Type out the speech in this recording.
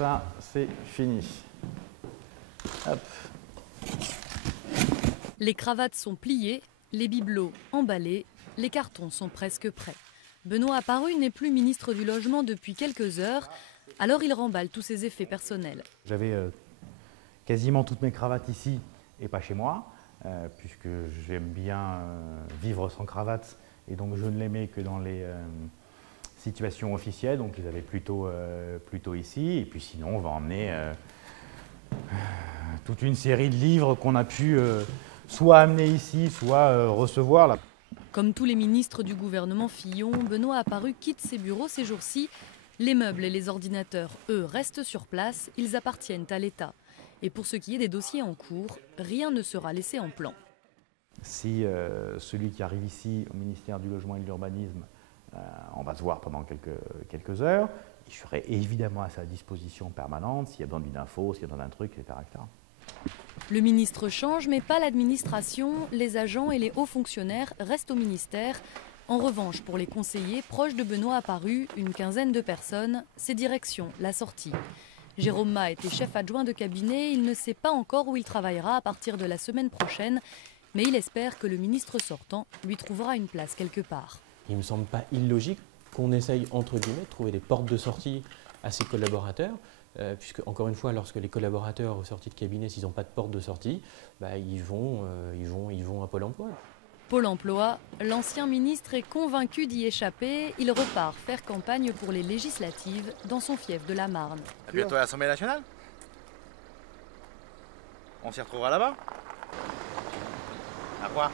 ça c'est fini. Hop. Les cravates sont pliées, les bibelots emballés, les cartons sont presque prêts. Benoît Apparu n'est plus ministre du Logement depuis quelques heures, alors il remballe tous ses effets personnels. J'avais quasiment toutes mes cravates ici et pas chez moi, puisque j'aime bien vivre sans cravate et donc je ne les mets que dans les situations officielles, donc ils avaient plutôt ici. Et puis sinon on va emmener toute une série de livres qu'on a pu soit amener ici, soit recevoir là. Comme tous les ministres du gouvernement Fillon, Benoît Apparu quitte ses bureaux ces jours-ci. Les meubles et les ordinateurs, eux, restent sur place, ils appartiennent à l'État. Et pour ce qui est des dossiers en cours, rien ne sera laissé en plan. Si celui qui arrive ici au ministère du Logement et de l'Urbanisme, on va se voir pendant quelques heures, je serai évidemment à sa disposition permanente s'il y a besoin d'une info, s'il y a besoin d'un truc, etc., etc. Le ministre change, mais pas l'administration. Les agents et les hauts fonctionnaires restent au ministère. En revanche, pour les conseillers proches de Benoît Apparu, une quinzaine de personnes, c'est direction la sortie. Jérôme Ma était chef adjoint de cabinet. Il ne sait pas encore où il travaillera à partir de la semaine prochaine, mais il espère que le ministre sortant lui trouvera une place quelque part. Il ne me semble pas illogique qu'on essaye, entre guillemets, de trouver des portes de sortie à ses collaborateurs, puisque, encore une fois, lorsque les collaborateurs aux sorties de cabinet, s'ils n'ont pas de porte de sortie, ils vont à Pôle emploi. Pôle emploi, l'ancien ministre est convaincu d'y échapper. Il repart faire campagne pour les législatives dans son fief de la Marne. À bientôt à l'Assemblée nationale. On s'y retrouvera là-bas. À revoir.